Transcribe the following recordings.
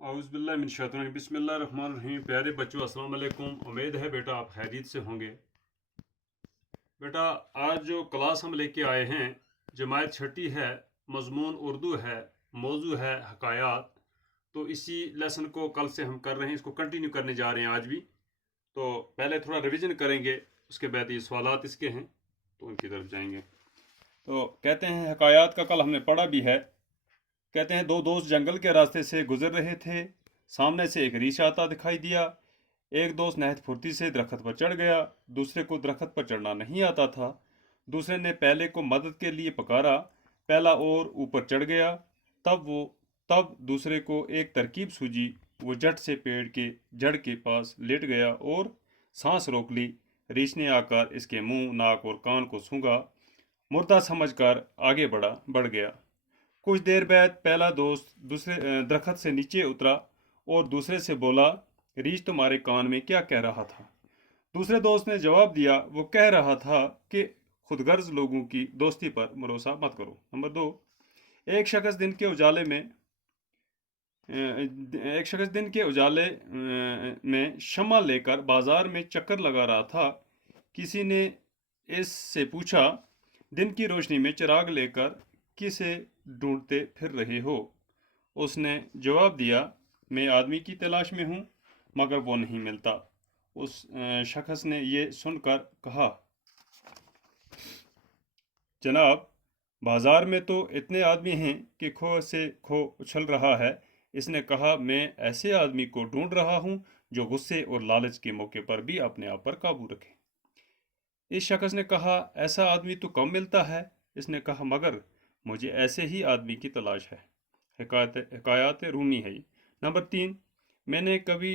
औज़ुबिल्लाहि बिस्मिल्लाहिर्रहमानिर्रहीम। प्यारे बच्चों, अस्सलाम वालेकुम। उम्मीद है बेटा आप खैरियत से होंगे। बेटा आज जो क्लास हम लेके आए हैं, जमात छठी है, मज़मून उर्दू है, मौजू है हकायात। तो इसी लेसन को कल से हम कर रहे हैं, इसको कंटिन्यू करने जा रहे हैं आज भी। तो पहले थोड़ा रिवीजन करेंगे, उसके बाद ये सवालात इसके हैं तो उनकी तरफ जाएंगे। तो कहते हैं हकायात का कल हमने पढ़ा भी है। कहते हैं दो दोस्त जंगल के रास्ते से गुजर रहे थे। सामने से एक रीछ आता दिखाई दिया। एक दोस्त नहायत फुर्ती से दरख्त पर चढ़ गया। दूसरे को दरख्त पर चढ़ना नहीं आता था। दूसरे ने पहले को मदद के लिए पुकारा। पहला और ऊपर चढ़ गया। तब दूसरे को एक तरकीब सूझी। वो झट से पेड़ के जड़ के पास लेट गया और सांस रोक ली। रीछ ने आकर इसके मुंह, नाक और कान को सूंघा। मुर्दा समझकर आगे बढ़ गया। कुछ देर बाद पहला दोस्त दूसरे दरख्त से नीचे उतरा और दूसरे से बोला, रीछ तुम्हारे कान में क्या कह रहा था? दूसरे दोस्त ने जवाब दिया, वो कह रहा था कि खुदगर्ज लोगों की दोस्ती पर भरोसा मत करो। नंबर 2, एक शख्स दिन के उजाले में शम्मा लेकर बाजार में चक्कर लगा रहा था। किसी ने इससे पूछा, दिन की रोशनी में चिराग लेकर किसे ढूंढते फिर रहे हो? उसने जवाब दिया, मैं आदमी की तलाश में हूँ, मगर वो नहीं मिलता। उस शख्स ने ये सुनकर कहा, जनाब, बाजार में तो इतने आदमी हैं कि खो से खो उछल रहा है। इसने कहा, मैं ऐसे आदमी को ढूंढ रहा हूँ जो गुस्से और लालच के मौके पर भी अपने आप पर काबू रखे। इस शख्स ने कहा, ऐसा आदमी तो कम मिलता है। इसने कहा, मगर मुझे ऐसे ही आदमी की तलाश है। हिकायत रूमी है ये। नंबर 3, मैंने कभी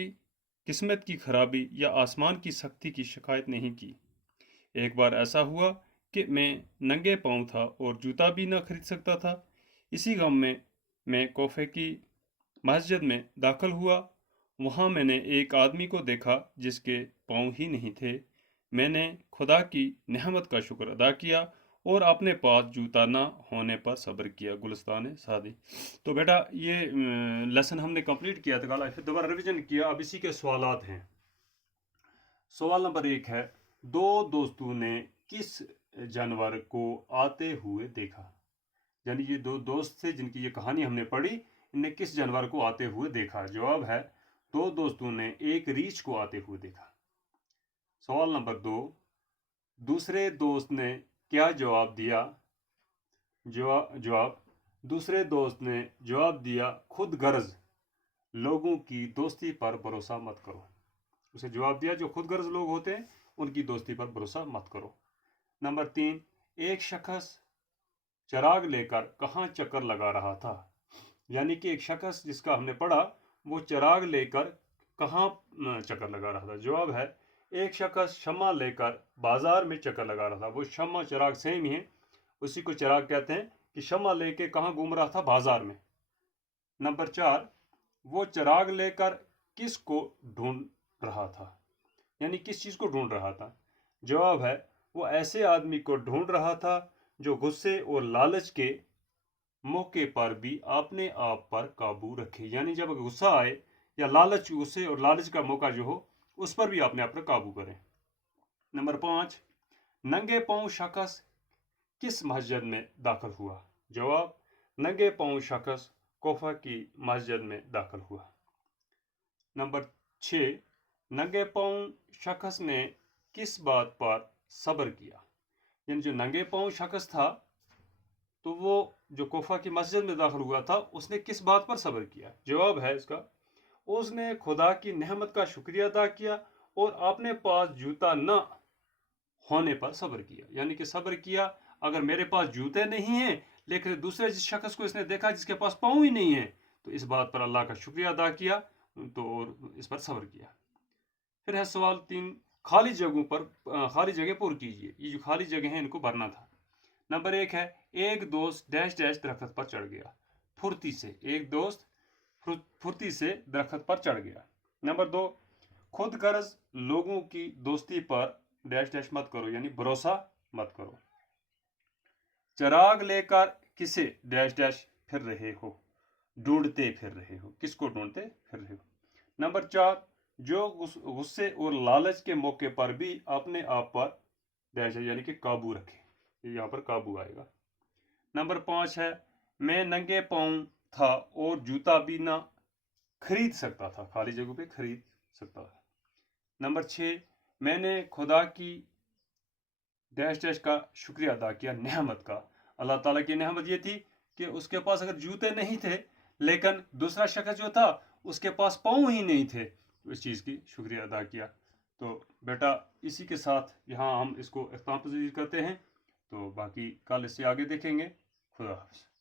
किस्मत की खराबी या आसमान की सख्ती की शिकायत नहीं की। एक बार ऐसा हुआ कि मैं नंगे पाँव था और जूता भी न खरीद सकता था। इसी गम में मैं कोफे की मस्जिद में दाखिल हुआ। वहाँ मैंने एक आदमी को देखा जिसके पाँव ही नहीं थे। मैंने खुदा की नेमत का शुक्र अदा किया और अपने पास जूता ना होने पर सब्र किया। गुलिस्तान सादी। तो बेटा ये लेसन हमने कंप्लीट किया था, कल फिर दोबारा रिवीजन किया। अब इसी के सवालात हैं। सवाल नंबर 1 है, दो दोस्तों ने किस जानवर को आते हुए देखा? यानी ये दो दोस्त थे जिनकी ये कहानी हमने पढ़ी, इनने किस जानवर को आते हुए देखा? जवाब है, दो दोस्तों ने एक रीछ को आते हुए देखा। सवाल नंबर 2, दूसरे दोस्त ने क्या जवाब दिया? जवाब, दूसरे दोस्त ने जवाब दिया, खुद गर्ज लोगों की दोस्ती पर भरोसा मत करो। उसे जवाब दिया, जो खुद गर्ज लोग होते हैं उनकी दोस्ती पर भरोसा मत करो। नंबर 3, एक शख्स चिराग लेकर कहाँ चक्कर लगा रहा था? यानी कि एक शख्स जिसका हमने पढ़ा, वो चिराग लेकर कहाँ चक्कर लगा रहा था? जवाब है, एक शख्स शम्मा लेकर बाजार में चक्कर लगा रहा था। वो शम्मा चिराग सेम ही है, उसी को चिराग कहते हैं। कि शम्मा लेके कहाँ घूम रहा था? बाजार में। नंबर 4, वो चिराग लेकर किस को ढूंढ रहा था? यानी किस चीज को ढूंढ रहा था? जवाब है, वो ऐसे आदमी को ढूंढ रहा था जो गुस्से और लालच के मौके पर भी अपने आप पर काबू रखे। यानी जब गुस्सा आए या लालच, गुस्से और लालच का मौका जो हो, उस पर भी अपने आप पर काबू करें। नंबर 5, नंगे पांव शख्स किस मस्जिद में दाखिल हुआ? जवाब, नंगे पांव शख्स कोफा की मस्जिद में दाखिल हुआ। नंबर 6, नंगे पांव शख्स ने किस बात पर सब्र किया? यानी जो नंगे पांव शख्स था, तो वो जो कोफा की मस्जिद में दाखिल हुआ था, उसने किस बात पर सब्र किया? जवाब है इसका, उसने खुदा की नेमत का शुक्रिया अदा किया और अपने पास जूता न होने पर सब्र किया। यानी कि सब्र किया, अगर मेरे पास जूते नहीं हैं, लेकिन दूसरे जिस शख्स को इसने देखा जिसके पास पाँव ही नहीं है, तो इस बात पर अल्लाह का शुक्रिया अदा किया, तो और इस पर सब्र किया। फिर है सवाल 3, खाली जगह पूर कीजिए। ये जो खाली जगह है इनको भरना था। नंबर 1 है, एक दोस्त डैश डैश दरख्त पर चढ़ गया फुर्ती से। एक दोस्त फुर्ती से दरख्त पर चढ़ गया। नंबर 2, खुद गर्ज लोगों की दोस्ती पर डैश डैश मत करो, यानी भरोसा मत करो। चिराग लेकर किसे डैश डैश फिर रहे हो? ढूंढते फिर रहे हो, किसको ढूंढते फिर रहे हो। नंबर 4, जो गुस्से और लालच के मौके पर भी अपने आप पर दहशत यानी कि काबू रखे, यहाँ पर काबू आएगा। नंबर 5 है, मैं नंगे पाँव था और जूता भी ना खरीद सकता था, खाली जगह पे खरीद सकता था। नंबर 6, मैंने खुदा की डैश डैश का शुक्रिया अदा किया, नेमत का। अल्लाह ताला की नेमत ये थी कि उसके पास अगर जूते नहीं थे, लेकिन दूसरा शख्स जो था उसके पास पाँव ही नहीं थे, तो इस चीज़ की शुक्रिया अदा किया। तो बेटा इसी के साथ यहाँ हम इसको इख्तिताम पज़ीर करते हैं, तो बाकी कल इससे आगे देखेंगे। खुदा हाफ़िज़।